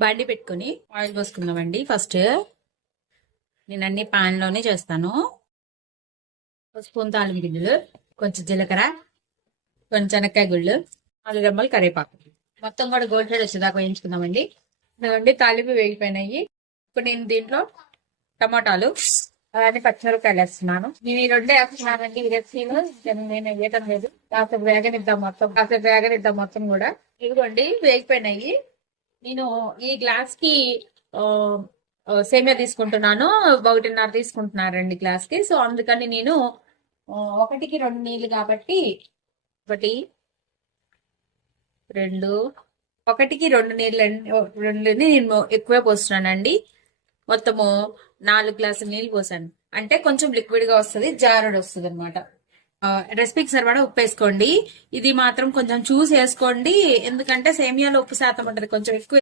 బండి పెట్టుకొని oil పోసుకుందామండి. First నేను అన్ని పాన్లోనే చేస్తాను. స్పూన్ తాలిం గిడ్డలు కొంచెం జీలకర్ర కొంచెం చెనక్కాయ గుళ్ళు నాలుగు రెమ్మలు కరివేపాకు. మొత్తం కూడా గోల్డ్ సైడ్ వచ్చేదాకా వేయించుకుందామండి. ఇదిగోండి తాలింపు వేగిపోయినాయి. ఇప్పుడు నేను దీంట్లో టమాటాలు అలానే పచ్చిమిరపకాయలు వేస్తున్నాను. నేను ఈ రెండే వేస్తున్నానండి. ఈ నేను వేయటం లేదు. కాసేపు వేగనిద్దాం మొత్తం కాసేపు వేగనిద్దాం మొత్తం కూడా. ఇదిగోండి వేగిపోయినాయి. నేను ఈ గ్లాస్కి సేమియా తీసుకుంటున్నాను. ఒకటిన్నర తీసుకుంటున్నారండి గ్లాస్కి. సో అందుకని నేను ఒకటికి రెండు నీళ్ళు కాబట్టి ఒకటి రెండు ఒకటికి రెండు నీళ్ళు రెండుని నేను ఎక్కువే పోస్తున్నానండి. మొత్తము నాలుగు గ్లాసులు నీళ్ళు పోసాను. అంటే కొంచెం లిక్విడ్గా వస్తుంది జారుడు వస్తుంది అనమాట రెసిపీకి సరిపడా ఉప్పు వేసుకోండి. ఇది మాత్రం కొంచెం చూసి వేసుకోండి ఎందుకంటే సేమియాలో ఉప్పు శాతం ఉంటుంది. కొంచెం ఎక్కువ